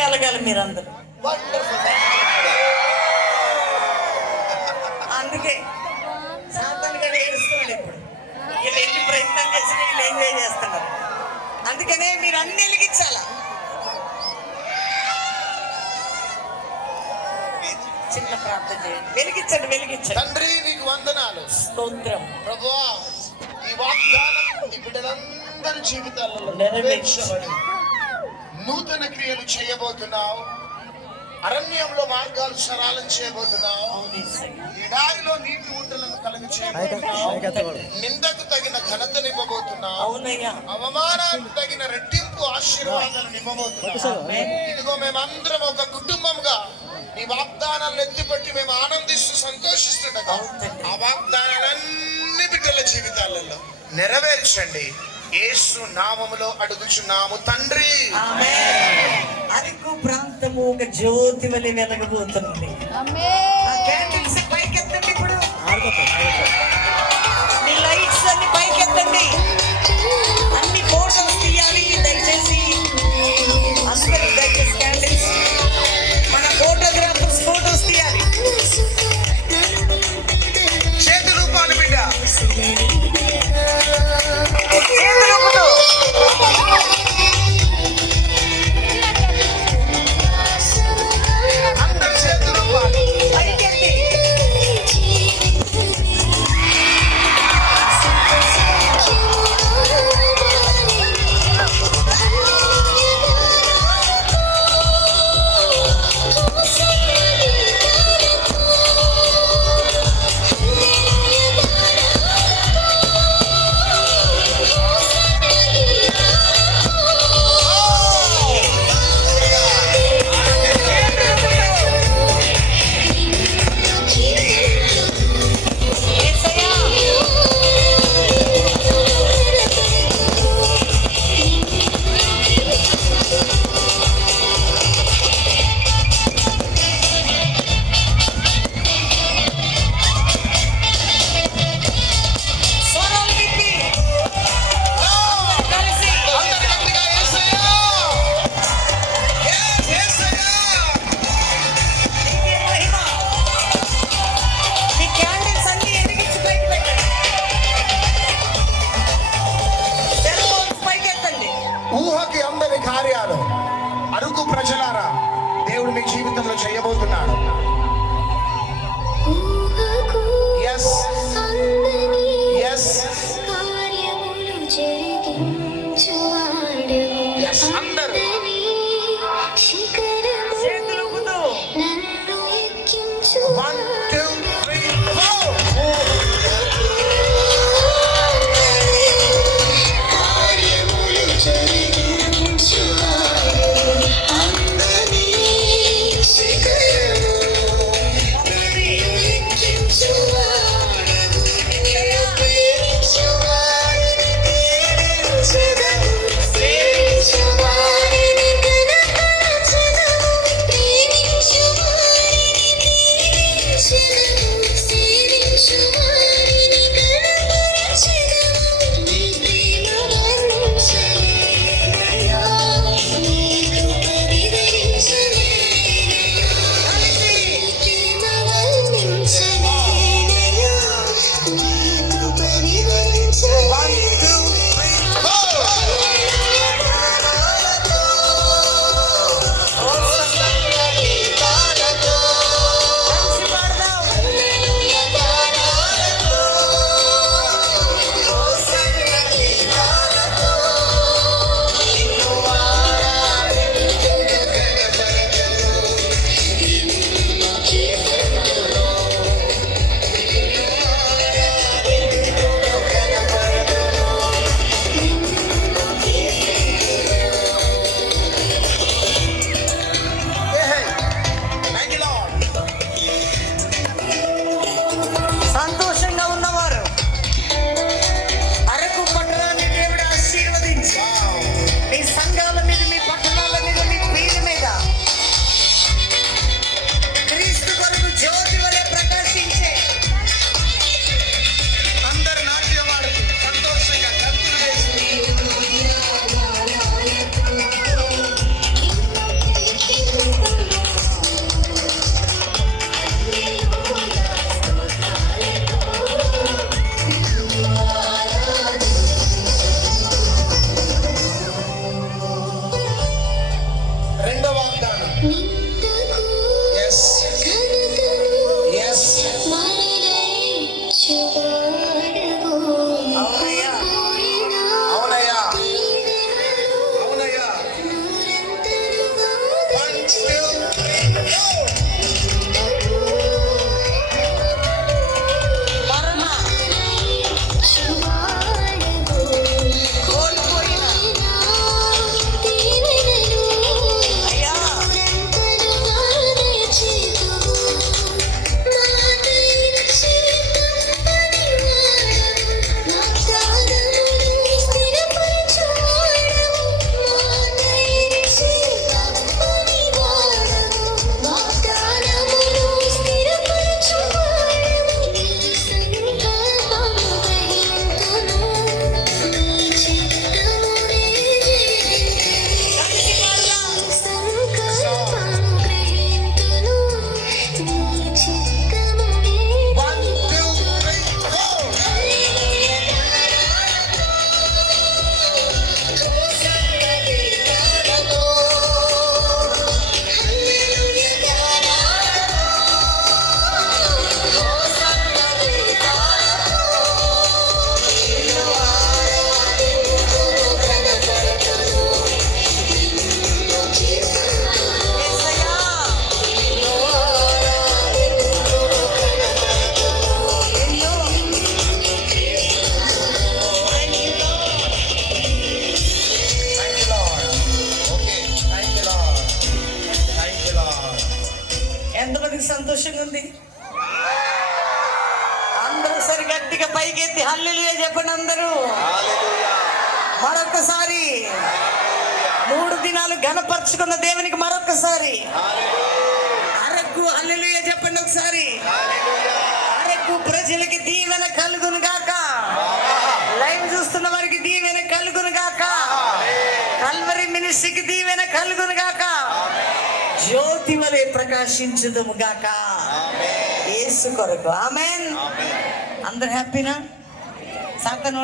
వెలగాలి మీరందరూ. అందుకే సాతాను గడు ఏడుస్తున్నాడు ఇప్పుడు. వీళ్ళు ఎన్ని ప్రయత్నం చేసి వీళ్ళు ఎంజాయ్ చేస్తున్నారు. అందుకనే మీరు అన్ని వెలిగించాల. చిన్న ప్రార్థన చేయండి. వెలిగించండి, వెలిగించండి. తండ్రి నీకు వందనాలు, స్తోత్రం. ప్రభువా ఈ వాగ్దానం ఈ బిడ్డలందరి జీవితాలలో నెరవేర్చబడి నూతన క్రియలు చేయబోతున్నావు. అరణ్యంలో మార్గాలు సరళం చేయబోతున్నావు. ఎడారిలో నీటి ఊటలను కలుగు చేయబోతున్నావు. నిందకు తగిన ఘనతను ఇవ్వబోతున్నావు. అవునయ్యా. అవమానానికి తగిన రెట్టింపు ఆశీర్వాదాలు ఇవ్వబోతున్నావు. ఇదిగో మేమందరం ఒక కుటుంబంగా నీ వాగ్దానాలను ఎత్తిపట్టి మేము ఆనందిస్తూ సంతోషిస్తుండగా ఆ వాగ్దానాలన్నీ బిడ్డల జీవితాలలో నెరవేర్చండి. యేసు నామములో అడుగుచున్నాము తండ్రి. అరకు ప్రాంతము ఒక జ్యోతి వలె వెలగబోతుంది. ఆ క్యాండిల్స్ పైకెత్తండి. ఇప్పుడు మీ లైట్స్ అన్ని పైకెత్తండి. అన్ని ఫోటోస్ తీయాలి దయచేసి. అందరూ దయచేసి క్యాండిల్స్, మన ఫోటోగ్రాఫర్స్ ఫోటోస్ తీయాలి. చేతి రూపాలు బిడ్డ ఊహకి అందని కార్యాలు అరుకు ప్రజలారా దేవుడు మీ జీవితంలో చేయబోతున్నాడు. ఎస్ ఎస్ ఎస్ అందరూ వన్ టూ త్రీ ఎంతమందికి సంతోషంగా ఉంది? అందరూ సరి గట్టిగా పైకెత్తి హల్లెలూయా చెప్పండి అందరూ. మరొకసారి 3 దినాలు ఘనపరుచుకున్న దేవునికి మరొకసారి అరకు హల్లెలూయా చెప్పండి ఒకసారి. అరకు ప్రజలకి దీవెన కలుగును గాక. లైవ్ చూస్తున్న వారికి దీవెన కలుగును గాక. కల్వరి మినిస్ట్రీకి దీవెన కలుగును గాక. జ్యోతి వలె ప్రకాశించుదుము గాక యేసు కొరకు. ఆమేన్. అందరు హ్యాపీనా? సాతాను